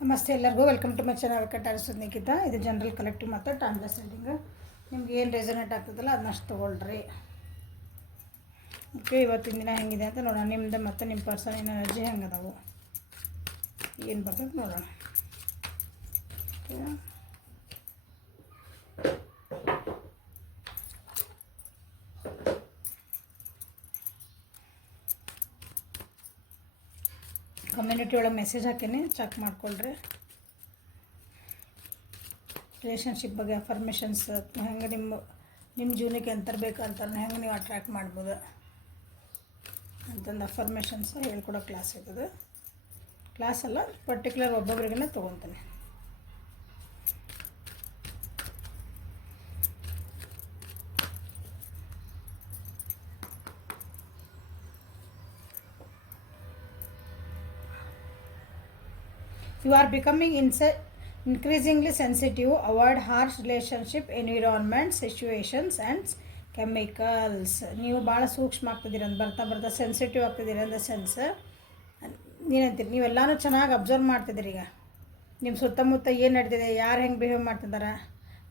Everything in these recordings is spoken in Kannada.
ನಮಸ್ತೆ ಎಲ್ಲರಿಗೂ ವೆಲ್ಕಮ್ ಟು ಮೈ ಚಾನಲ್ ಕಟ್ಟಾರಿಸೋದು ನಿಖಿತ. ಇದು ಜನರಲ್ ಕಲೆಕ್ಟಿವ್ ಮತ್ತು ಟೈಮ್ಲೆಸ್ ರೀಡಿಂಗ್. ನಿಮ್ಗೆ ಏನು ರೆಸನೇಟ್ ಆಗ್ತದಲ್ಲ ಅದನ್ನಷ್ಟು ತೊಗೊಳ್ರಿ. ಓಕೆ, ಇವತ್ತಿನ ದಿನ ಹೆಂಗಿದೆ ಅಂತ ನೋಡೋಣ. ನಿಮ್ಮದು ಮತ್ತು ನಿಮ್ಮ ಪರ್ಸನ್ ಎನರ್ಜಿ ಹೆಂಗದಾವು, ಏನು ಬರ್ತದೆ ನೋಡೋಣ. ಓಕೆ, ಕಮ್ಯುನಿಟಿ ಒಳಗೆ ಮೆಸೇಜ್ ಹಾಕೀನಿ, ಚೆಕ್ ಮಾಡ್ಕೊಳ್ರಿ. ರಿಲೇಷನ್ಶಿಪ್ ಬಗ್ಗೆ ಅಫರ್ಮೇಷನ್ಸ್ ಹೆಂಗೆ ನಿಮ್ಮ ಜೀವನಕ್ಕೆ ಎಂಥರು ಬೇಕಂತ ಹೆಂಗೆ ನೀವು ಅಟ್ರ್ಯಾಕ್ಟ್ ಮಾಡ್ಬೋದು ಅಂತಂದು ಅಫರ್ಮೇಷನ್ಸ್ ಹೇಳ್ಕೊಡೋ ಕ್ಲಾಸ್ ಇರ್ತದೆ. ಕ್ಲಾಸ್ ಅಲ್ಲ, particular ಒಬ್ಬೊಬ್ರಿಗೇ ತೊಗೊತೀನಿ. You are becoming increasingly sensitive. Avoid harsh relationship, environment, situations and chemicals. ನೀವು ಭಾಳ ಸೂಕ್ಷ್ಮ ಆಗ್ತಿದ್ದೀರ ಅಂತ ಬರ್ತಾ ಸೆನ್ಸಿಟಿವ್ ಆಗ್ತಿದ್ದೀರ ಅಂತ ಸೆನ್ಸ್. ಏನಂತೀರಿ, ನೀವೆಲ್ಲನೂ ಚೆನ್ನಾಗಿ ಅಬ್ಸರ್ವ್ ಮಾಡ್ತಿದ್ದೀರಿ. ಈಗ ನಿಮ್ಮ ಸುತ್ತಮುತ್ತ ಏನು ನಡೀತಿದೆ, ಯಾರು ಹೆಂಗೆ ಬಿಹೇವ್ ಮಾಡ್ತಿದ್ದಾರೆ,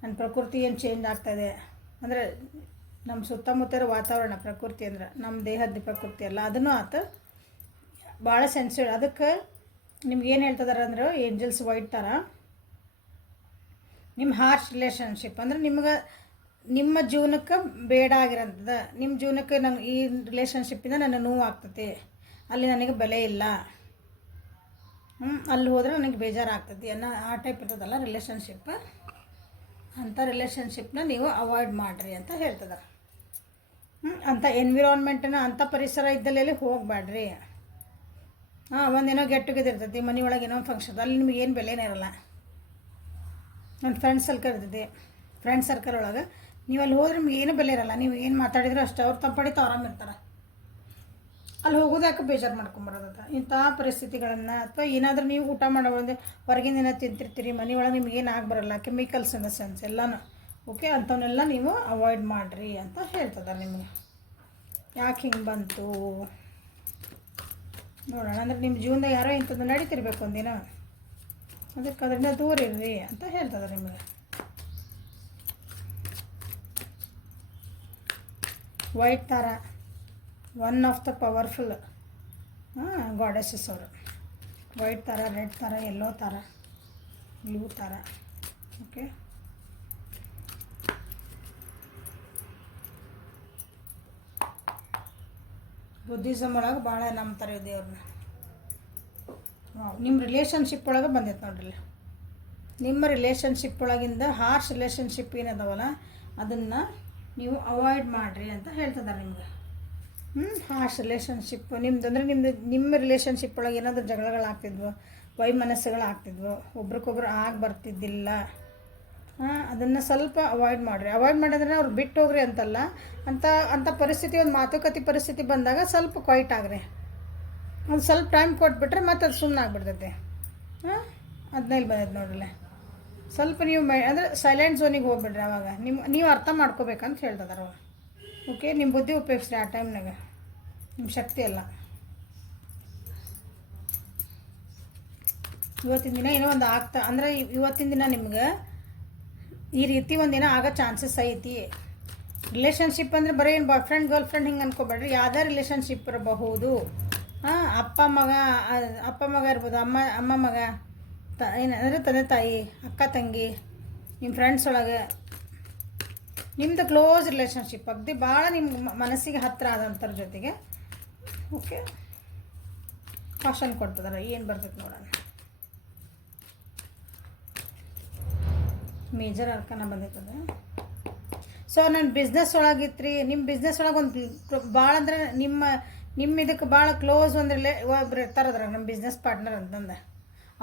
ನನ್ನ ಪ್ರಕೃತಿ ಏನು ಚೇಂಜ್ ಆಗ್ತಾಯಿದೆ ಅಂದರೆ ನಮ್ಮ ಸುತ್ತಮುತ್ತ ಇರೋ ವಾತಾವರಣ, ಪ್ರಕೃತಿ ಅಂದ್ರೆ ನಮ್ಮ ದೇಹದ ಪ್ರಕೃತಿ ಅಲ್ಲ, ಅದನ್ನು ಆತು ಭಾಳ ಸೆನ್ಸಿಟಿವ್. ಅದಕ್ಕೆ ನಿಮ್ಗೆ ಏನು ಹೇಳ್ತಿದಾರೆ ಅಂದ್ರೆ ಏಂಜಲ್ಸ್ ವೈಟ್ ಥರ ನಿಮ್ಮ ಹಾರ್ಶ್ ರಿಲೇಷನ್ಶಿಪ್ ಅಂದರೆ ನಿಮ್ಮ ಜೀವನಕ್ಕೆ ಬೇಡ ಆಗಿರೋಂಥದ್ದು. ನಿಮ್ಮ ಜೀವನಕ್ಕೆ ನಂಗೆ ಈ ರಿಲೇಷನ್ಶಿಪ್ಪಿಂದ ನನಗೆ ನೋವು ಆಗ್ತೈತಿ, ಅಲ್ಲಿ ನನಗೆ ಬೆಲೆ ಇಲ್ಲ, ಅಲ್ಲಿ ಹೋದರೆ ನನಗೆ ಬೇಜಾರಾಗ್ತೈತಿ ಅನ್ನೋ ಆ ಟೈಪ್ ಇರ್ತದಲ್ಲ ರಿಲೇಷನ್ಶಿಪ್. ಅಂಥ ರಿಲೇಷನ್ಶಿಪ್ನ ನೀವು ಅವಾಯ್ಡ್ ಮಾಡಿರಿ ಅಂತ ಹೇಳ್ತಿದ್ದಾರೆ. ಅಂಥ ಎನ್ವಿರಾನ್ಮೆಂಟನ್ನ, ಅಂಥ ಪರಿಸರ ಇದ್ದಲ್ಲೇ ಹೋಗಬೇಡ್ರಿ. ಒಂದೇನೋ ಗೆಟ್ ಟುಗೆದರ್ ಇರ್ತೈತಿ, ಮನೆ ಒಳಗೆ ಏನೋ ಫಂಕ್ಷನ್, ಅಲ್ಲಿ ನಿಮ್ಗೆ ಏನು ಬೆಲೆನೇ ಇರಲ್ಲ. ನನ್ನ ಫ್ರೆಂಡ್ ಸರ್ಕಲ್ ಇರ್ತೈತಿ, ಫ್ರೆಂಡ್ ಸರ್ಕಲ್ ಒಳಗೆ ನೀವು ಅಲ್ಲಿ ಹೋದ್ರೆ ನಿಮ್ಗೆ ಏನೂ ಬೆಲೆ ಇರಲ್ಲ. ನೀವು ಏನು ಮಾತಾಡಿದ್ರು ಅಷ್ಟೇ, ಅವ್ರು ತಂಪಡಿತ ಆರಾಮಿರ್ತಾರೆ. ಅಲ್ಲಿ ಹೋಗೋದು ಯಾಕೆ ಬೇಜಾರು ಮಾಡ್ಕೊಂಬರೋದ. ಇಂಥ ಪರಿಸ್ಥಿತಿಗಳನ್ನು ಅಥವಾ ಏನಾದರೂ ನೀವು ಊಟ ಮಾಡೋದು ಹೊರಗಿನ ಏನೋ ತಿಂತಿರ್ತೀರಿ, ಮನೆಯೊಳಗೆ ನಿಮ್ಗೆ ಏನು ಆಗಬರಲ್ಲ, ಕೆಮಿಕಲ್ಸ್ ಇನ್ ದ ಸೆನ್ಸ್ ಎಲ್ಲನೂ. ಓಕೆ, ಅಂಥವನ್ನೆಲ್ಲ ನೀವು ಅವಾಯ್ಡ್ ಮಾಡಿರಿ ಅಂತ ಹೇಳ್ತದ. ನಿಮಗೆ ಯಾಕೆ ಹಿಂಗೆ ಬಂತು ನೋಡೋಣ. ಅಂದರೆ ನಿಮ್ಮ ಜೀವನದಾಗ ಯಾರೋ ಇಂಥದ್ದು ನಡೀತಿರ್ಬೇಕು ಒಂದಿನ, ಅದಕ್ಕೆ ಅದರಿಂದ ದೂರ ಇರ್ರಿ ಅಂತ ಹೇಳ್ತದೆ ನಿಮಗೆ. ವೈಟ್ ಥರ one of the powerful goddesses ಅವರು. ವೈಟ್ ಥರ, ರೆಡ್ ಥರ, ಯೆಲ್ಲೋ ಥರ, ಬ್ಲೂ ಥರ. ಓಕೆ, ಬುದ್ಧಿಸಮ್ ಒಳಗೆ ಭಾಳ ನಂಬ್ತಾರೆ ದೇವ್ರನ್ನ. ನಿಮ್ಮ ರಿಲೇಷನ್ಶಿಪ್ ಒಳಗೆ ಬಂದೈತೆ ನೋಡ್ರಿ. ನಿಮ್ಮ ರಿಲೇಷನ್ಶಿಪ್ ಒಳಗಿಂದ ಹಾರ್ಶ್ ರಿಲೇಷನ್ಶಿಪ್ ಏನದವಲ್ಲ ಅದನ್ನು ನೀವು ಅವಾಯ್ಡ್ ಮಾಡಿರಿ ಅಂತ ಹೇಳ್ತಿದ್ದಾರೆ ನಿಮ್ಗೆ. ಹಾರ್ಶ್ ರಿಲೇಷನ್ಶಿಪ್ ನಿಮ್ದು ಅಂದರೆ ನಿಮ್ಮ ರಿಲೇಷನ್ಶಿಪ್ ಒಳಗೆ ಏನಾದರೂ ಜಗಳಗಳಾಗ್ತಿದ್ವು, ವೈಮನಸ್ಸುಗಳಾಗ್ತಿದ್ವು, ಒಬ್ರಿಗೊಬ್ರು ಆಗಿ ಬರ್ತಿದ್ದಿಲ್ಲ, ಅದನ್ನು ಸ್ವಲ್ಪ ಅವಾಯ್ಡ್ ಮಾಡಿರಿ. ಅವಾಯ್ಡ್ ಮಾಡಿದ್ರೆ ಅವ್ರು ಬಿಟ್ಟು ಹೋಗ್ರಿ ಅಂತಲ್ಲ, ಅಂಥ ಪರಿಸ್ಥಿತಿ, ಒಂದು ಮಾತುಕತೆ ಪರಿಸ್ಥಿತಿ ಬಂದಾಗ ಸ್ವಲ್ಪ ಕ್ವೈಟ್ ಆಗ್ರಿ. ಒಂದು ಸ್ವಲ್ಪ ಟೈಮ್ ಕೊಟ್ಬಿಟ್ರೆ ಮತ್ತೆ ಅದು ಸುಮ್ಮನೆ ಆಗ್ಬಿಡ್ತೈತೆ. ಅದನ್ನೆಲ್ಲಿ ಬಂದೈತೆ ನೋಡ್ರಲ್ಲ. ಸ್ವಲ್ಪ ನೀವು ಅಂದರೆ ಸೈಲೆಂಟ್ ಝೋನಿಗೆ ಹೋಗ್ಬಿಡ್ರಿ. ಅವಾಗ ನೀವು ಅರ್ಥ ಮಾಡ್ಕೋಬೇಕಂತ ಹೇಳ್ತಿದಾರೆ ಅವಾಗ. ಓಕೆ, ನಿಮ್ಮ ಬುದ್ಧಿ ಉಪಯೋಗಿಸ್ರಿ ಆ ಟೈಮ್ನಾಗ, ನಿಮ್ಮ ಶಕ್ತಿ ಅಲ್ಲ. ಇವತ್ತಿನ ದಿನ ಏನೋ ಒಂದು ಅಂದರೆ ಇವತ್ತಿನ ದಿನ ನಿಮ್ಗೆ ಈ ರೀತಿ ಒಂದಿನ ಆಗೋ ಚಾನ್ಸಸ್ ಐತಿ. ರಿಲೇಷನ್ಶಿಪ್ ಅಂದರೆ ಬರೀ ಏನು ಬಾಯ್ ಫ್ರೆಂಡ್ ಗರ್ಲ್ ಫ್ರೆಂಡ್ ಹಿಂಗೆ ಅನ್ಕೋಬೇಡ್ರಿ. ಯಾವುದೇ ರಿಲೇಷನ್ಶಿಪ್ ಇರಬಹುದು. ಅಪ್ಪ ಮಗ ಇರ್ಬೋದು, ಅಮ್ಮ ಮಗ, ಏನಂದರೆ ತಂದೆ ತಾಯಿ, ಅಕ್ಕ ತಂಗಿ, ನಿಮ್ಮ ಫ್ರೆಂಡ್ಸ್ ಒಳಗೆ ನಿಮ್ಮದು ಕ್ಲೋಸ್ ರಿಲೇಷನ್ಶಿಪ್ ಅಗದಿ ಭಾಳ ನಿಮ್ಮ ಮನಸ್ಸಿಗೆ ಹತ್ತಿರ ಆದಂಥರ ಜೊತೆಗೆ. ಓಕೆ, ಕಾಷನ್ ಕೊಡ್ತಿದಾರೆ. ಏನು ಬರ್ತೈತೆ ನೋಡೋಣ. ಮೇಜರ್ ಅರ್ಕನ ಬಂದೈತದ. ಸೊ ನನ್ನ ಬಿಸ್ನೆಸ್ ಒಳಗಿತ್ತು ನಿಮ್ಮ ಬಿಸ್ನೆಸ್ ಒಳಗೆ ಒಂದು ಭಾಳ ಅಂದರೆ ನಿಮ್ಮ ಇದಕ್ಕೆ ಭಾಳ ಕ್ಲೋಸ್ ಒಬ್ರು ಇರ್ತಾರದ್ರ ನಮ್ಮ ಬಿಸ್ನೆಸ್ ಪಾರ್ಟ್ನರ್ ಅಂತಂದು,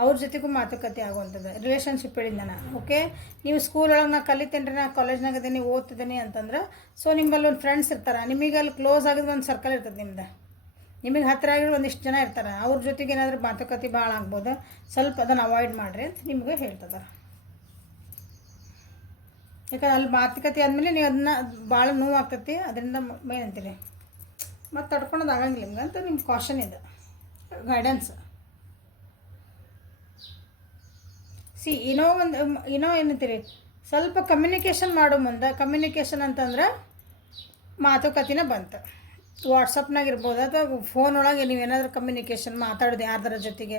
ಅವ್ರ ಜೊತೆಗೂ ಮಾತುಕತೆ ಆಗುವಂಥದ್ದು ರಿಲೇಷನ್ಶಿಪ್ ಹೇಳಿದ್ದೆ ನಾನು. ಓಕೆ, ನೀವು ಸ್ಕೂಲ್ ಒಳಗೆ ನಾ ಕಲಿತೇನೆ ರೀ, ನಾ ಕಾಲೇಜ್ನಾಗ ಅದೇನಿ ಓದ್ತಿದ್ದೀನಿ ಅಂತಂದ್ರೆ, ಸೊ ನಿಮ್ಮಲ್ಲಿ ಒಂದು ಫ್ರೆಂಡ್ಸ್ ಇರ್ತಾರೆ, ನಿಮಗೆ ಅಲ್ಲಿ ಕ್ಲೋಸ್ ಆಗಿದ್ದು ಒಂದು ಸರ್ಕಲ್ ಇರ್ತದೆ ನಿಮ್ದು, ನಿಮಗೆ ಹತ್ತಿರ ಆಗಿರೋ ಒಂದಿಷ್ಟು ಜನ ಇರ್ತಾರೆ, ಅವ್ರ ಜೊತೆಗೆ ಏನಾದರೂ ಮಾತುಕತೆ ಭಾಳ ಆಗ್ಬೋದು. ಸ್ವಲ್ಪ ಅದನ್ನು ಅವಾಯ್ಡ್ ಮಾಡಿರಿ ಅಂತ ನಿಮಗೆ ಹೇಳ್ತದೆ. ಯಾಕಂದ್ರೆ ಅಲ್ಲಿ ಮಾತುಕತೆ ಆದಮೇಲೆ ನೀವು ಅದನ್ನ ಭಾಳ ನೋವು ಆಗ್ತೈತಿ, ಅದರಿಂದ ಮೇನ್ ಅಂತೀರಿ ಮತ್ತು ತಡ್ಕೊಳೋದು ಆಗಂಗಿಲ್ಲ ನಿಮ್ಗೆ ಅಂತ ನಿಮ್ಮ ಕಾಷನ್ ಇದೆ, ಗೈಡೆನ್ಸ್. ಏನೋ ಏನಂತೀರಿ, ಸ್ವಲ್ಪ ಕಮ್ಯುನಿಕೇಷನ್ ಮಾಡೋ ಮುಂದೆ, ಕಮ್ಯುನಿಕೇಷನ್ ಅಂತಂದ್ರೆ ಮಾತುಕತೆನ ಬಂತು. ವಾಟ್ಸಪ್ನಾಗ ಇರ್ಬೋದು ಅಥವಾ ಫೋನ್ ಒಳಗೆ ನೀವೇನಾದರೂ ಕಮ್ಯುನಿಕೇಷನ್ ಮಾತಾಡೋದು ಯಾರ್ದರ ಜೊತೆಗೆ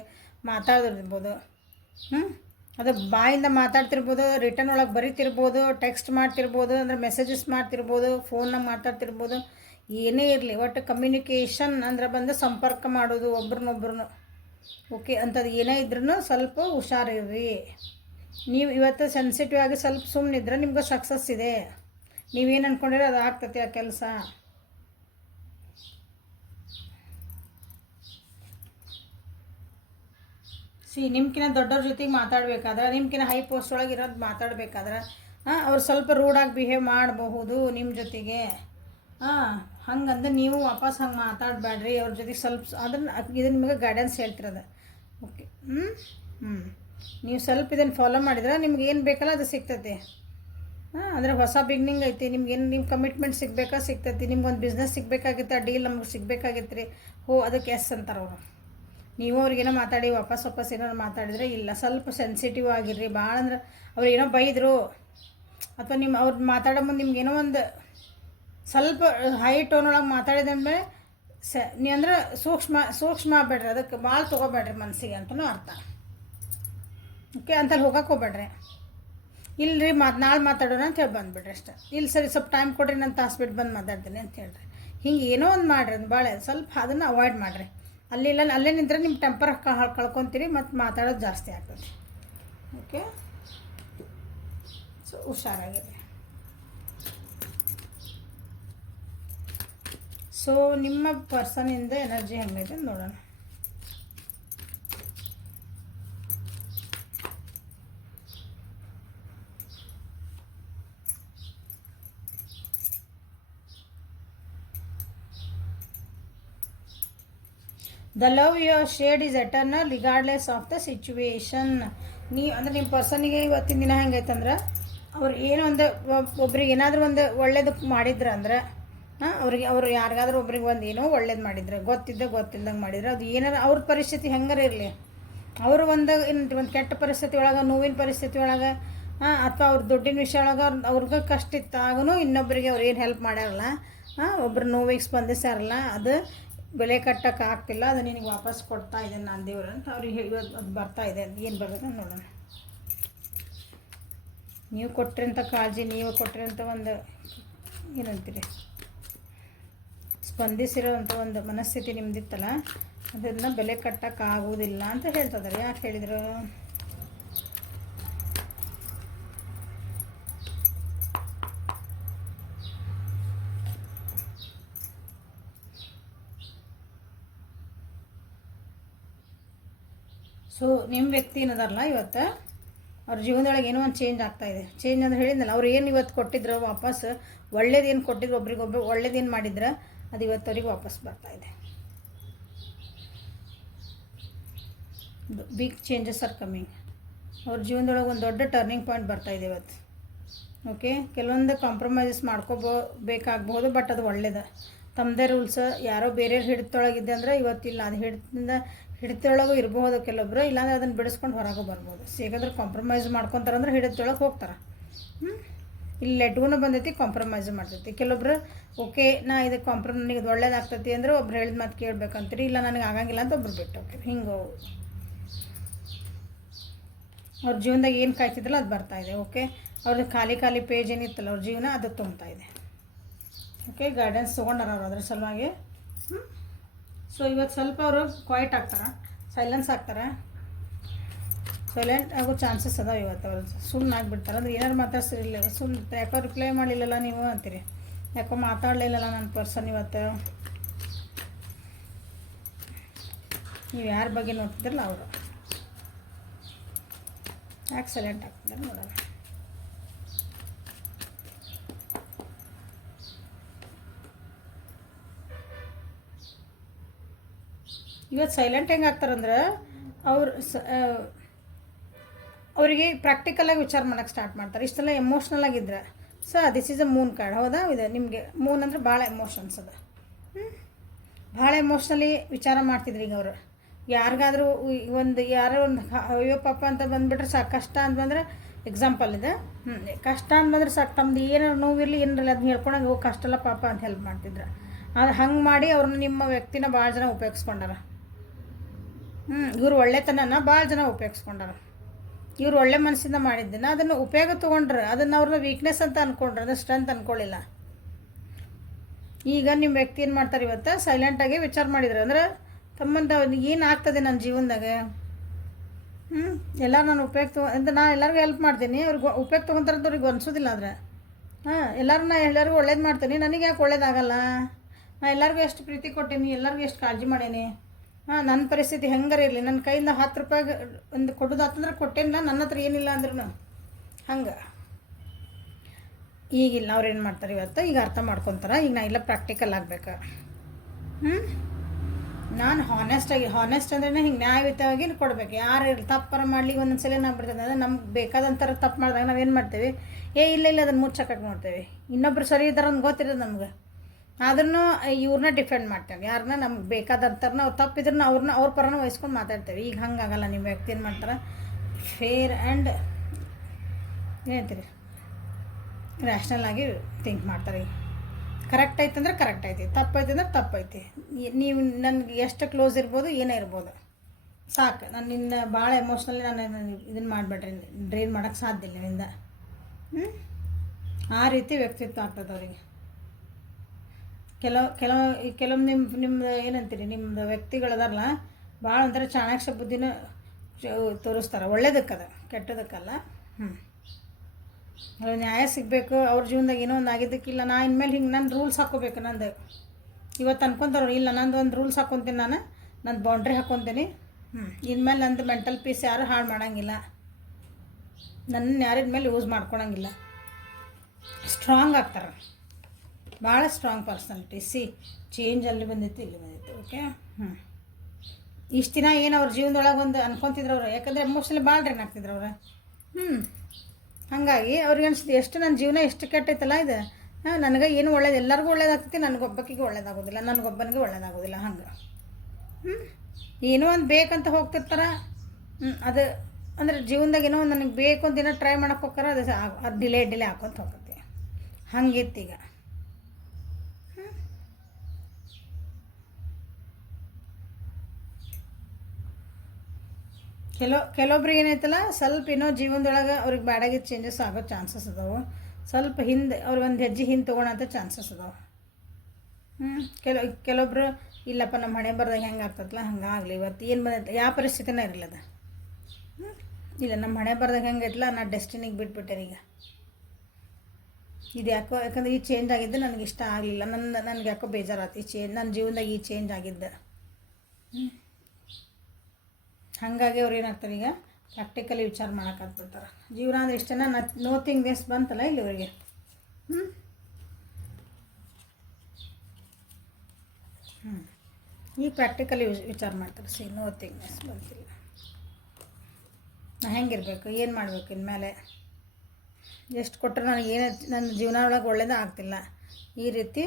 ಮಾತಾಡೋದಿರ್ಬೋದು. ಅದು ಬಾಯಿಂದ ಮಾತಾಡ್ತಿರ್ಬೋದು, ರಿಟರ್ನ್ ಒಳಗೆ ಬರೀತಿರ್ಬೋದು, ಟೆಕ್ಸ್ಟ್ ಮಾಡ್ತಿರ್ಬೋದು, ಅಂದರೆ ಮೆಸೇಜಸ್ ಮಾಡ್ತಿರ್ಬೋದು, ಫೋನ್ನಾಗ ಮಾತಾಡ್ತಿರ್ಬೋದು, ಏನೇ ಇರಲಿ ಒಟ್ಟು ಕಮ್ಯುನಿಕೇಷನ್ ಅಂದ್ರೆ ಬಂದು ಸಂಪರ್ಕ ಮಾಡೋದು ಒಬ್ರನ್ನೊಬ್ರನ್ನ. ಓಕೆ, ಅಂಥದ್ದು ಏನೇ ಇದ್ರೂ ಸ್ವಲ್ಪ ಹುಷಾರಿರ್ರಿ. ನೀವು ಇವತ್ತು ಸೆನ್ಸಿಟಿವ್ ಆಗಿ ಸ್ವಲ್ಪ ಸುಮ್ಮನಿದ್ರೆ ನಿಮ್ಗೆ ಸಕ್ಸಸ್ ಇದೆ. ನೀವೇನು ಅಂದ್ಕೊಂಡಿರೋ ಅದು ಆಗ್ತೈತಿ ಆ ಕೆಲಸ. ನಿಮ್ಕಿನ್ನ ದೊಡ್ಡವ್ರ ಜೊತೆಗೆ ಮಾತಾಡಬೇಕಾದ್ರೆ, ನಿಮ್ಕಿನ್ನ ಹೈ ಪೋಸ್ಟ್ ಒಳಗೆ ಇರೋದು ಮಾತಾಡಬೇಕಾದ್ರೆ ಅವ್ರು ಸ್ವಲ್ಪ ರೂಡಾಗಿ ಬಿಹೇವ್ ಮಾಡಬಹುದು ನಿಮ್ಮ ಜೊತೆಗೆ. ಹಂಗಂದ್ರೆ ನೀವು ವಾಪಸ್ ಹಂಗೆ ಮಾತಾಡಬೇಡ್ರಿ ಅವ್ರ ಜೊತೆಗೆ. ಸ್ವಲ್ಪ ಇದನ್ನು ನಿಮಗೆ ಗೈಡೆನ್ಸ್ ಹೇಳ್ತಿರೋದು. ಓಕೆ, ನೀವು ಸ್ವಲ್ಪ ಇದನ್ನು ಫಾಲೋ ಮಾಡಿದ್ರೆ ನಿಮ್ಗೆ ಏನು ಬೇಕಲ್ಲ ಅದು ಸಿಗ್ತೈತಿ. ಅಂದರೆ ಹೊಸ ಬಿಗ್ನಿಂಗ್ ಐತಿ. ನಿಮ್ಗೇನು ನಿಮ್ಮ ಕಮಿಟ್ಮೆಂಟ್ ಸಿಗ್ತೈತಿ. ನಿಮ್ಗೊಂದು ಬಿಸ್ನೆಸ್ ಸಿಗಬೇಕಾಗಿತ್ತು, ಆ ಡೀಲ್ ನಮ್ಗೆ ಸಿಗಬೇಕಾಗಿತ್ತು ರೀ. ಅದಕ್ಕೆ ಎಸ್ ಅಂತಾರೆ ಅವರು. ನೀವು ಅವ್ರಿಗೇನೋ ಮಾತಾಡಿ ವಾಪಸ್ ಏನಾದ್ರು ಮಾತಾಡಿದರೆ ಇಲ್ಲ, ಸ್ವಲ್ಪ ಸೆನ್ಸಿಟಿವ್ ಆಗಿರ್ರಿ. ಭಾಳ ಅಂದ್ರೆ ಅವ್ರು ಏನೋ ಬೈದರು ಅಥವಾ ಅವ್ರು ಮಾತಾಡೋ ಮುಂದೆ ನಿಮ್ಗೇನೋ ಒಂದು ಸ್ವಲ್ಪ ಹೈ ಟೋನ್ ಒಳಗೆ ಮಾತಾಡಿದಂದ್ರೆ ನೀ ಅಂದ್ರೆ ಸೂಕ್ಷ್ಮ ಆಗಬೇಡ್ರಿ, ಅದಕ್ಕೆ ಭಾಳ ತೊಗೋಬೇಡ್ರಿ ಮನಸ್ಸಿಗೆ ಅಂತಲೂ ಅರ್ಥ. ಓಕೆ, ಅಂತಲ್ಲಿ ಹೋಗಕ್ಕೆ ಹೋಗ್ಬೇಡ್ರಿ. ಇಲ್ಲರಿ ನಾಳೆ ಮಾತಾಡೋಣ ಅಂತ ಹೇಳಿ ಬಂದುಬಿಡ್ರಿ ಅಷ್ಟೇ. ಇಲ್ಲಿ ಸರಿ ಸ್ವಲ್ಪ ಟೈಮ್ ಕೊಡ್ರಿ, ನಾನು ತಾಸು ಬಿಟ್ಟು ಬಂದು ಮಾತಾಡ್ತೀನಿ ಅಂತ ಹೇಳ್ರಿ. ಹಿಂಗೆ ಏನೋ ಒಂದು ಮಾಡಿರಿ, ಅದು ಭಾಳ ಸ್ವಲ್ಪ ಅದನ್ನು ಅವಾಯ್ಡ್ ಮಾಡಿರಿ. ಅಲ್ಲೇ ನಿಂತ್ರೆ ನಿಮ್ಮ ಟೆಂಪರ್ ಕಳ್ಕೊತೀರಿ ಮತ್ತು ಮಾತಾಡೋದು ಜಾಸ್ತಿ ಆಗ್ತದೆ. Okay, so ಹುಷಾರಾಗಿರಿ. ಸೊ ನಿಮ್ಮ ಪರ್ಸನಿಂದ ಎನರ್ಜಿ ಹೆಂಗೈತೆ ನೋಡೋಣ. The love your shade is eternal regardless of the situation. ಅಂದರೆ ನಿಮ್ಮ ಪರ್ಸನಿಗೆ ಇವತ್ತಿನ ದಿನ ಹೆಂಗೈತಂದ್ರೆ ಅವ್ರು ಏನೋ ಒಬ್ರಿಗೆ ಏನಾದರೂ ಒಂದು ಒಳ್ಳೇದಕ್ಕೆ ಮಾಡಿದ್ರೆ ಅಂದ್ರೆ ಅವ್ರು ಯಾರಿಗಾದ್ರೂ ಒಬ್ರಿಗೆ ಒಂದು ಏನೋ ಒಳ್ಳೇದು ಮಾಡಿದ್ರೆ ಗೊತ್ತಿಲ್ದಂಗೆ ಮಾಡಿದ್ರೆ, ಅದು ಏನಾರು ಅವ್ರ ಪರಿಸ್ಥಿತಿ ಹೆಂಗಾರ ಇರಲಿ, ಅವರು ಒಂದು ಕೆಟ್ಟ ಪರಿಸ್ಥಿತಿ ಒಳಗೆ, ನೋವಿನ ಪರಿಸ್ಥಿತಿ ಒಳಗೆ ಅಥವಾ ಅವ್ರ ದುಡ್ಡಿನ ವಿಷಯ ಒಳಗೆ ಅವ್ರಿಗೆ ಕಷ್ಟ ಇತ್ತಾಗೂ ಇನ್ನೊಬ್ಬರಿಗೆ ಅವ್ರು ಏನು ಹೆಲ್ಪ್ ಮಾಡ್ಯಾರಲ್ಲ, ಒಬ್ರು ನೋವಿಗೆ ಸ್ಪಂದಿಸ್ಯಾರಲ್ಲ, ಅದು ಬೆಲೆ ಕಟ್ಟಕ್ಕೆ ಆಗ್ತಿಲ್ಲ, ಅದು ನಿನಗೆ ವಾಪಸ್ ಕೊಡ್ತಾ ಇದ್ದೇನೆ ನಾನು ದೇವ್ರು ಅಂತ ಅವ್ರಿಗೆ ಇವತ್ತು ಅದು ಬರ್ತಾಯಿದೆ. ಅದು ಏನು ಬರ್ತದೆ ನೋಡೋಣ. ನೀವು ಕೊಟ್ಟಿರೋಂಥ ಕಾಳಜಿ, ನೀವು ಕೊಟ್ಟಿರೋಂಥ ಒಂದು ಏನಂತೀರಿ ಸ್ಪಂದಿಸಿರೋವಂಥ ಒಂದು ಮನಸ್ಥಿತಿ ನಿಮ್ದಿತ್ತಲ್ಲ, ಅದನ್ನು ಬೆಲೆ ಕಟ್ಟೋಕ್ಕಾಗೋದಿಲ್ಲ ಅಂತ ಹೇಳ್ತಿದ್ದಾರೆ. ಯಾಕೆ ಹೇಳಿದರು? ಸೊ ನಿಮ್ಮ ವ್ಯಕ್ತಿ ಏನದಾರಲ್ಲ ಇವತ್ತು ಅವ್ರ ಜೀವನದೊಳಗೆ ಏನೋ ಒಂದು ಚೇಂಜ್ ಆಗ್ತಾಯಿದೆ. ಚೇಂಜ್ ಅಂದ್ರೆ ಹೇಳಿದ್ನಲ್ಲ, ಅವ್ರು ಏನು ಇವತ್ತು ಕೊಟ್ಟಿದ್ರು ವಾಪಸ್ ಒಳ್ಳೇದೇನು ಕೊಟ್ಟಿದ್ರು, ಒಬ್ರಿಗೊಬ್ರು ಒಳ್ಳೇದೇನು ಮಾಡಿದ್ರೆ ಅದು ಇವತ್ತು ಅವ್ರಿಗೆ ವಾಪಸ್ ಬರ್ತಾಯಿದೆ. Big changes are coming. ಅವ್ರ ಜೀವನದೊಳಗೆ ಒಂದು ದೊಡ್ಡ ಟರ್ನಿಂಗ್ ಪಾಯಿಂಟ್ ಬರ್ತಾಯಿದೆ ಇವತ್ತು. ಓಕೆ, ಕೆಲವೊಂದು ಕಾಂಪ್ರಮೈಸಸ್ ಬೇಕಾಗ್ಬೋದು, ಬಟ್ ಅದು ಒಳ್ಳೇದು. ತಮ್ಮದೇ ರೂಲ್ಸ್ ಯಾರೋ ಬೇರೆ ಹಿಡಿತೊಳಗಿದೆ ಅಂದರೆ ಇವತ್ತಿಲ್ಲ, ಅದು ಹಿಡಿತೊಳಗೂ ಇರ್ಬೋದು ಕೆಲವೊಬ್ರು, ಇಲ್ಲಾಂದ್ರೆ ಅದನ್ನು ಬಿಡಿಸ್ಕೊಂಡು ಹೊರಗೂ ಬರ್ಬೋದು. ಹೇಗಾದ್ರೆ ಕಾಂಪ್ರಮೈಸ್ ಮಾಡ್ಕೊತಾರೆ ಅಂದ್ರೆ ಹಿಡಿತೊಳಗೆ ಹೋಗ್ತಾರೆ. ಇಲ್ಲಿ ಲೆಟ್ಗೂ ಬಂದೈತಿ, ಕಾಂಪ್ರಮೈಸ್ ಮಾಡ್ತೈತಿ. ಕೆಲವೊಬ್ರು ಓಕೆ ನಾ ಇದಕ್ಕೆ ನನಗೆ ಇದು ಒಳ್ಳೇದಾಗ್ತೈತಿ ಅಂದ್ರೆ ಒಬ್ರು ಹೇಳಿದ ಮಾತು ಕೇಳಬೇಕಂತೀರಿ, ಇಲ್ಲ ನನಗೆ ಆಗಂಗಿಲ್ಲ ಅಂತ ಒಬ್ರು ಬಿಟ್ಟು ಹೋಗ್ತೀರಿ. ಹಿಂಗೆ ಅವ್ರ ಜೀವನದಾಗ ಏನು ಕಾಯ್ತಿದ್ರಲ್ಲ ಅದು ಬರ್ತಾಯಿದೆ. ಓಕೆ, ಅವ್ರದ್ದು ಖಾಲಿ ಪೇಜ್ ಏನಿತ್ತಲ್ಲ ಅವ್ರ ಜೀವನ ಅದು ತುಂಬ್ತಾ ಇದೆ. ಓಕೆ, ಗೈಡೆನ್ಸ್ ತೊಗೊಂಡಾರ ಅವ್ರು ಅದ್ರ ಸಲುವಾಗಿ. ಸೊ ಇವತ್ತು ಸ್ವಲ್ಪ ಅವರು ಕ್ವೈಟ್ ಆಗ್ತಾರೆ, ಸೈಲೆನ್ಸ್ ಆಗ್ತಾರೆ. ಸೈಲೆಂಟ್ ಆಗೋ ಚಾನ್ಸಸ್ ಅದಾವೆ ಇವತ್ತು. ಅವ್ರು ಸುಮ್ಮನೆ ಆಗಿಬಿಡ್ತಾರೆ. ಅಂದ್ರೆ ಏನಾರು ಮಾತಾಡ್ಸಿರಲಿಲ್ಲ, ಸುಮ್ಮನೆ ಯಾಕೋ ರಿಪ್ಲೈ ಮಾಡಲಿಲ್ಲಲ್ಲ ನೀವು ಅಂತೀರಿ, ಯಾಕೋ ಮಾತಾಡಲಿಲ್ಲಲ್ಲ ನನ್ನ ಪರ್ಸನ್ ಇವತ್ತು. ನೀವು ಯಾರ ಬಗ್ಗೆ ನೋಡ್ತಿದ್ರಲ್ಲ ಅವರು ಯಾಕೆ ಸೈಲೆಂಟ್ ಆಗ್ತಿದ್ದಾರೆ ನೋಡೋಣ. ಇವತ್ತು ಸೈಲೆಂಟ್ ಹೆಂಗೆ ಆಗ್ತಾರಂದ್ರೆ ಅವರಿಗೆ ಪ್ರಾಕ್ಟಿಕಲಾಗಿ ವಿಚಾರ ಮಾಡೋಕ್ಕೆ ಸ್ಟಾರ್ಟ್ ಮಾಡ್ತಾರೆ. ಇಷ್ಟೆಲ್ಲ ಎಮೋಷ್ನಲ್ ಆಗಿದ್ರೆ this is a Moon card. ಹೌದಾ? ಇದೆ ನಿಮಗೆ ಮೂನ್ ಅಂದರೆ ಭಾಳ ಎಮೋಷನ್ಸ್ ಅದ. ಭಾಳ ಎಮೋಷ್ನಲಿ ವಿಚಾರ ಮಾಡ್ತಿದ್ರು ಈಗ ಅವರು. ಯಾರಿಗಾದರೂ ಒಂದು ಯಾರೋ ಒಂದು ಅಯ್ಯೋ ಪಾಪ ಅಂತ ಬಂದುಬಿಟ್ರೆ ಸಾಕು, ಕಷ್ಟ ಅಂತ ಬಂದರೆ ಎಕ್ಸಾಂಪಲ್ ಇದೆ. ಕಷ್ಟ ಅಂತ ಬಂದರೆ ಸಾಕು, ತಮ್ಮದು ಏನಾರು ನೋವಿರಲಿ ಏನಿರಲಿ ಅದನ್ನ ಹೇಳ್ಕೊಂಡಾಗ ಹೋಗಿ ಕಷ್ಟಲ್ಲ ಪಾಪ ಅಂತ ಹೆಲ್ಪ್ ಮಾಡ್ತಿದ್ರು. ಅದು ಹಂಗೆ ಮಾಡಿ ಅವ್ರನ್ನ ನಿಮ್ಮ ವ್ಯಕ್ತಿನ ಭಾಳ ಜನ ಉಪಯೋಗಿಸ್ಕೊಂಡಾರ. ಇವ್ರು ಒಳ್ಳೆತನನ ಭಾಳ ಜನ ಉಪಯೋಗಿಸ್ಕೊಂಡಾರ. ಇವ್ರು ಒಳ್ಳೆ ಮನಸ್ಸಿಂದ ಮಾಡಿದ್ದನ್ನು ಅದನ್ನು ಉಪಯೋಗ ತೊಗೊಂಡ್ರೆ ಅದನ್ನು ಅವ್ರನ್ನ ವೀಕ್ನೆಸ್ ಅಂತ ಅಂದ್ಕೊಂಡ್ರೆ ಅದು ಸ್ಟ್ರೆಂತ್ ಅಂದ್ಕೊಳ್ಳಿಲ್ಲ. ಈಗ ನಿಮ್ಮ ವ್ಯಕ್ತಿ ಏನು ಮಾಡ್ತಾರೆ, ಇವತ್ತು ಸೈಲೆಂಟಾಗಿ ವಿಚಾರ ಮಾಡಿದ್ರು ಅಂದ್ರೆ ತಮ್ಮಂತ ಏನು ಆಗ್ತದೆ ನನ್ನ ಜೀವನದಾಗ, ಎಲ್ಲ ನಾನು ಉಪಯೋಗ ಅಂತ ನಾನು ಎಲ್ಲರಿಗೂ ಹೆಲ್ಪ್ ಮಾಡ್ತೀನಿ, ಅವ್ರಿಗೆ ಉಪಯೋಗ ತೊಗೊತಾರಂತ ಅವ್ರಿಗೆ ಅನ್ಸೋದಿಲ್ಲ. ಆದರೆ ಎಲ್ಲರಿಗೂ ಒಳ್ಳೇದು ಮಾಡ್ತೀನಿ, ನನಗೆ ಯಾಕೆ ಒಳ್ಳೇದಾಗಲ್ಲ? ನಾನು ಎಲ್ಲರಿಗೂ ಎಷ್ಟು ಪ್ರೀತಿ ಕೊಟ್ಟೀನಿ, ಎಲ್ಲರಿಗೂ ಎಷ್ಟು ಕಾಳಜಿ ಮಾಡೀನಿ. ನನ್ನ ಪರಿಸ್ಥಿತಿ ಹೆಂಗಾರ ಇರಲಿ, ನನ್ನ ಕೈಯಿಂದ 10 ರೂಪಾಯಿ ಒಂದು ಕೊಡೋದು ಆತಂದ್ರೆ ಕೊಟ್ಟೇನಿಲ್ಲ, ನನ್ನ ಹತ್ರ ಏನಿಲ್ಲ ಅಂದ್ರೂ ಹಂಗೆ. ಈಗಿಲ್ಲ ಅವ್ರೇನು ಮಾಡ್ತಾರೆ ಇವತ್ತು, ಈಗ ಅರ್ಥ ಮಾಡ್ಕೊತಾರೆ. ಈಗ ನಾ ಇಲ್ಲ ಪ್ರಾಕ್ಟಿಕಲ್ ಆಗಬೇಕು. ನಾನು ಹಾನೆಸ್ಟ್ ಅಂದ್ರೆ ಹಿಂಗೆ ನ್ಯಾಯಯುತವಾಗಿ ಕೊಡಬೇಕು. ಯಾರು ತಪ್ಪರ ಮಾಡ್ಲಿಕ್ಕೆ ಒಂದೊಂದು ಸಲ ನಾವು ಬಿಡ್ತದೆ ಅಂದರೆ ನಮ್ಗೆ ಬೇಕಾದಂಥರ ತಪ್ಪು ಮಾಡಿದಾಗ ನಾವೇನು ಮಾಡ್ತೇವೆ, ಇಲ್ಲ ಅದನ್ನು ಮುಚ್ಚಕ್ಕೆ ನೋಡ್ತೇವೆ. ಇನ್ನೊಬ್ರು ಸರಿ ಇದ್ದಾರೆ ಅಂತ ಗೊತ್ತಿರೋದು ನಮ್ಗೆ, ಆದ್ರೂ ಇವ್ರನ್ನ ಡಿಫೆಂಡ್ ಮಾಡ್ತೇವೆ. ಯಾರನ್ನ ನಮ್ಗೆ ಬೇಕಾದಂಥವ್ರನ್ನ ಅವ್ರು ತಪ್ಪಿದ್ರೂ ಅವ್ರ ಪರನ ವಹಿಸ್ಕೊಂಡು ಮಾತಾಡ್ತೇವೆ. ಈಗ ಹಂಗಾಗಲ್ಲ. ನಿಮ್ಮ ವ್ಯಕ್ತಿ ಏನು ಮಾಡ್ತಾರೆ, ಫೇರ್ ಆ್ಯಂಡ್ ಏನಂತೀರಿ ರ್ಯಾಷ್ನಲ್ ಆಗಿ ಥಿಂಕ್ ಮಾಡ್ತಾರೆ. ಕರೆಕ್ಟ್ ಐತೆ ಅಂದ್ರೆ ಕರೆಕ್ಟ್ ಐತಿ, ತಪ್ಪೈತೆ ಅಂದ್ರೆ ತಪ್ಪೈತಿ. ನೀವು ನನಗೆ ಎಷ್ಟು ಕ್ಲೋಸ್ ಇರ್ಬೋದು, ಏನೇ ಇರ್ಬೋದು, ಸಾಕು. ನಾನು ನಿನ್ನ ಭಾಳ ಎಮೋಷ್ನಲಿ ನಾನು ಇದನ್ನು ಮಾಡಿಬಿಟ್ರಿ, ಡ್ರೈನ್ ಮಾಡೋಕ್ಕೆ ಸಾಧ್ಯ ಇಲ್ಲ ನಿಂದ. ಆ ರೀತಿ ವ್ಯಕ್ತಿತ್ವ ಆಗ್ತದೆ ಅವರಿಗೆ. ಕೆಲವೊಮ್ಮೆ ನಿಮ್ಮದು ಏನಂತೀರಿ, ನಿಮ್ಮದು ವ್ಯಕ್ತಿಗಳದಾರಲ್ಲ ಭಾಳ ಒಂಥರ ಚಾಣಾಕ್ಷ ಬುದ್ಧಿನ ತೋರಿಸ್ತಾರೆ. ಒಳ್ಳೇದಕ್ಕದ, ಕೆಟ್ಟದಕ್ಕಲ್ಲ. ನ್ಯಾಯ ಸಿಗಬೇಕು ಅವ್ರ ಜೀವನದಾಗ. ಏನೋ ಒಂದು ಆಗಿದ್ದಕ್ಕಿಲ್ಲ, ನಾ ಇನ್ಮೇಲೆ ಹಿಂಗೆ ನನ್ನ ರೂಲ್ಸ್ ಹಾಕ್ಕೋಬೇಕು. ನಂದು ಇವತ್ತು ಅನ್ಕೊತಾರೋ ಇಲ್ಲ, ನಂದು ಒಂದು ರೂಲ್ಸ್ ಹಾಕ್ಕೊತೀನಿ, ನಂದು ಬೌಂಡ್ರಿ ಹಾಕ್ಕೊತೀನಿ. ಇನ್ಮೇಲೆ ನಂದು ಮೆಂಟಲ್ ಪೀಸ್ ಯಾರು ಹಾಳು ಮಾಡೋಂಗಿಲ್ಲ, ನನ್ನ ಯಾರಿದ ಮೇಲೆ ಯೂಸ್ ಮಾಡ್ಕೊಳಂಗಿಲ್ಲ. ಸ್ಟ್ರಾಂಗ್ ಆಗ್ತಾರೆ, ಭಾಳ ಸ್ಟ್ರಾಂಗ್ ಪರ್ಸನಾಲಿಟಿ. ಚೇಂಜ್ ಅಲ್ಲಿ ಬಂದಿತ್ತು, ಇಲ್ಲಿ ಬಂದಿತ್ತು. ಓಕೆ. ಇಷ್ಟು ದಿನ ಏನು ಅವ್ರ ಜೀವನದೊಳಗೆ ಒಂದು ಅನ್ಕೊತಿದ್ರು ಅವ್ರು, ಯಾಕಂದರೆ ಎಮೋಷ್ನಲಿ ಭಾಳ ಡ್ರೈನ್ ಆಗ್ತಿದ್ರು ಅವ್ರು. ಹಾಗಾಗಿ ಅವ್ರಿಗೆ ಅನಿಸ್ತು, ಎಷ್ಟು ನನ್ನ ಜೀವನ ಎಷ್ಟು ಕೆಟ್ಟೈತಲ್ಲ ಇದು, ನನಗೆ ಏನು ಒಳ್ಳೇದು, ಎಲ್ಲರಿಗೂ ಒಳ್ಳೇದಾಗ್ತೈತಿ, ನನಗೊಬ್ಬಕ್ಕಿಗೆ ಒಳ್ಳೇದಾಗೋದಿಲ್ಲ, ನನಗೊಬ್ಬನಿಗೆ ಒಳ್ಳೇದಾಗೋದಿಲ್ಲ. ಹಂಗೆ ಏನೋ ಒಂದು ಬೇಕಂತ ಹೋಗ್ತಿರ್ತಾರೆ. ಅದು ಅಂದರೆ ಜೀವನದಾಗ ಏನೋ ಒಂದು ನನಗೆ ಬೇಕು ಅಂತ ಏನೋ ಟ್ರೈ ಮಾಡೋಕೆ ಹೋಗ್ತಾರೆ, ಅದು ಡಿಲೇ ಹಾಕೊಂತ ಹೋಗ್ತೈತಿ. ಹಂಗಿತ್ತೀಗ. ಕೆಲವೊಬ್ರಿಗೆ ಏನೈತಲ್ಲ, ಸ್ವಲ್ಪ ಏನೋ ಜೀವನದೊಳಗೆ ಅವ್ರಿಗೆ ಬ್ಯಾಡಾಗಿದ್ದು ಚೇಂಜಸ್ ಆಗೋ ಚಾನ್ಸಸ್ ಅದಾವೆ. ಸ್ವಲ್ಪ ಹಿಂದೆ ಅವ್ರಿಗೆ ಒಂದು ಹೆಜ್ಜೆ ಹಿಂದೆ ತೊಗೊಳಂಥ ಚಾನ್ಸಸ್ ಅದಾವೆ. ಕೆಲವೊಬ್ರು ಇಲ್ಲಪ್ಪ ನಮ್ಮ ಹಣೆ ಬರ್ದಾಗ ಹೆಂಗೆ ಆಗ್ತದಲ್ಲ ಹಂಗಾಗಲಿ, ಇವತ್ತು ಏನು ಬಂದೈತೆ ಯಾವ ಪರಿಸ್ಥಿತಿನೇ ಇರಲಿಲ್ಲ. ಇಲ್ಲ ನಮ್ಮ ಹಣೆ ಬರ್ದಾಗ ಹೆಂಗೆ ಐತಲ್ಲ, ನಾ ಡೆಸ್ಟಿನಿಗೆ ಬಿಟ್ಬಿಟ್ಟೆ. ಈಗ ಇದು ಯಾಕೋ, ಯಾಕಂದ್ರೆ ಈ ಚೇಂಜ್ ಆಗಿದ್ದು ನನಗೆ ಇಷ್ಟ ಆಗಲಿಲ್ಲ, ನನಗೆ ಯಾಕೋ ಬೇಜಾರಾಯ್ತು ಈ ಚೇಂಜ್, ನನ್ನ ಜೀವನದಾಗ ಈ ಚೇಂಜ್ ಆಗಿದ್ದ. ಹಾಗಾಗಿ ಅವ್ರು ಏನಾಗ್ತಾರೆ, ಈಗ ಪ್ರಾಕ್ಟಿಕಲಿ ವಿಚಾರ ಮಾಡೋಕ್ಕಾಗ್ಬಿಡ್ತಾರೆ. ಜೀವನ ಅಂದರೆ ಇಷ್ಟನ ನೋಥಿಂಗ್ ವೇಸ್ಟ್ ಬಂತಲ್ಲ ಇಲ್ಲಿ ಅವರಿಗೆ. ಈಗ ಪ್ರಾಕ್ಟಿಕಲಿ ವಿಚಾರ ಮಾಡ್ತಾರೆ. ನೋಥಿಂಗ್ ವೇಸ್ಟ್ ಬಂತಿಲ್ಲ, ನಾ ಹೆಂಗಿರ್ಬೇಕು, ಏನು ಮಾಡಬೇಕು, ಇನ್ಮೇಲೆ ಎಷ್ಟು ಕೊಟ್ಟರೆ ನನಗೆ ಏನು ನನ್ನ ಜೀವನ ಒಳಗೆ ಒಳ್ಳೇದೇ ಆಗ್ತಿಲ್ಲ. ಈ ರೀತಿ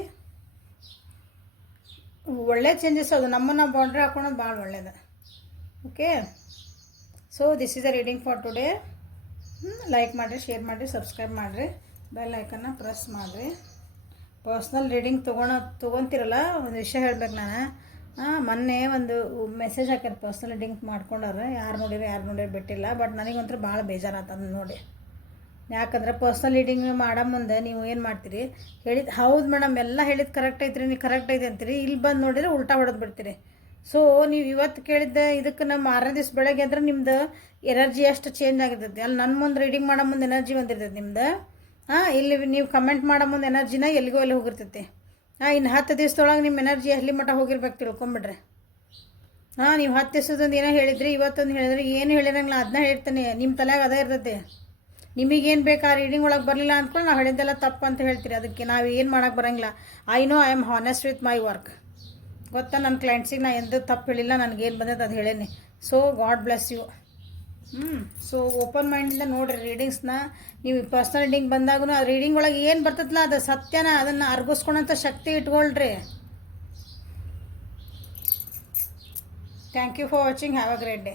ಒಳ್ಳೆ ಚೇಂಜಸ್ ಅದು, ನಮ್ಮನ್ನು ಬೌಂಡ್ರಿ ಹಾಕೊಳೋದು ಭಾಳ ಒಳ್ಳೇದು. Okay. So this is a reading for today. Like ಮಾಡಿರಿ, ಶೇರ್ ಮಾಡಿರಿ, ಸಬ್ಸ್ಕ್ರೈಬ್ ಮಾಡಿರಿ, ಬೆಲ್ ಐಕನ್ನ ಪ್ರೆಸ್ ಮಾಡಿರಿ. ಪರ್ಸ್ನಲ್ ರೀಡಿಂಗ್ ತೊಗೊತಿರಲ್ಲ, ಒಂದು ವಿಷಯ ಹೇಳ್ಬೇಕು ನಾನು. ಮೊನ್ನೆ ಒಂದು ಮೆಸೇಜ್ ಹಾಕ್ಯಾರ, ಪರ್ಸ್ನಲ್ ರೀಡಿಂಗ್ ಮಾಡ್ಕೊಂಡವ್ರೆ, ಯಾರು ನೋಡಿರಿ ಬಿಟ್ಟಿಲ್ಲ. ಬಟ್ ನನಗಂತೂ ಭಾಳ ಬೇಜಾರಾಯ್ತು ಅದನ್ನು ನೋಡಿ. ಯಾಕಂದ್ರೆ ಪರ್ಸ್ನಲ್ ರೀಡಿಂಗ್ ಮಾಡೋ ಮುಂದೆ ನೀವು ಏನು ಮಾಡ್ತೀರಿ, ಹೇಳಿದ್ದು ಹೌದು ಮೇಡಮ್ ಎಲ್ಲ ಹೇಳಿದ್ದು ಕರೆಕ್ಟ್ ಐತ್ರಿ, ನೀವು ಕರೆಕ್ಟ್ ಐತೆ ಅಂತೀರಿ, ಇಲ್ಲಿ ಬಂದು ನೋಡಿದ್ರೆ ಉಲ್ಟಾ ಹೊಡೆದು ಬಿಡ್ತೀರಿ. ಸೊ ನೀವು ಇವತ್ತು ಕೇಳಿದ್ದೆ ಇದಕ್ಕೆ ನಮ್ಮ 6ನೇ ದಿವಸ ಬೆಳಗ್ಗೆ ಅಂದ್ರೆ ನಿಮ್ದು ಎನರ್ಜಿ ಎಷ್ಟು ಚೇಂಜ್ ಆಗಿರ್ತೈತಿ. ಅಲ್ಲಿ ನನ್ನ ಮುಂದೆ ರೀಡಿಂಗ್ ಮಾಡೋ ಮುಂದೆ ಎನರ್ಜಿ ಬಂದಿರ್ತೈತಿ ನಿಮ್ದು. ಇಲ್ಲಿ ನೀವು ಕಮೆಂಟ್ ಮಾಡೋ ಮುಂದೆ ಎನರ್ಜಿನ ಎಲ್ಲಿಗೋ ಎಲ್ಲಿ ಹೋಗಿರ್ತೈತಿ. ಇನ್ನು 10 ದಿವಸದೊಳಗೆ ನಿಮ್ಮ ಎನರ್ಜಿ ಎಲ್ಲಿ ಮಟ್ಟ ಹೋಗಿರ್ಬೇಕು ತಿಳ್ಕೊಂಬಿಡ್ರಿ. ನೀವು 10 ದಿವಸದೊಂದು ಏನೋ ಹೇಳಿದ್ರಿ, ಇವತ್ತೊಂದು ಹೇಳಿದ್ರಿ, ಏನು ಹೇಳಿರಂಗಿಲ್ಲ ಅದನ್ನ ಹೇಳ್ತೀನಿ. ನಿಮ್ಮ ತಲೆಯಾಗ ಅದೇ ಇರ್ತೈತಿ. ನಿಮಗೇನು ಬೇಕು ಆ ರೀಡಿಂಗ್ ಒಳಗೆ ಬರಲಿಲ್ಲ ಅಂದ್ಕೊಂಡು ನಾವು ಹೇಳಿದ್ದೆಲ್ಲ ತಪ್ಪು ಅಂತ ಹೇಳ್ತೀರಿ. ಅದಕ್ಕೆ ನಾವು ಏನು ಮಾಡೋಕ್ಕೆ ಬರೋಂಗಿಲ್ಲ. I am honest with my work. ಗೊತ್ತಾ, ನನ್ನ ಕ್ಲೈಂಟ್ಸಿಗೆ ನಾನು ಎಂದೂ ತಪ್ಪು ಹೇಳಿಲ್ಲ, ನನಗೇನು ಬಂದೈತೆ ಅದು ಹೇಳೀನಿ. So God bless you. So open ಮೈಂಡಿಂದ ನೋಡಿರಿ ರೀಡಿಂಗ್ಸ್ನ. ನೀವು ಪರ್ಸ್ನಲ್ ರೀಡಿಂಗ್ ಬಂದಾಗೂ ಅದು ರೀಡಿಂಗ್ ಒಳಗೆ ಏನು ಬರ್ತೈತಲ್ಲ ಅದು ಸತ್ಯನ, ಅದನ್ನು ಅರ್ಗಿಸ್ಕೊಳೋಂಥ ಶಕ್ತಿ ಇಟ್ಕೊಳ್ರಿ. Thank you for watching. Have a great day.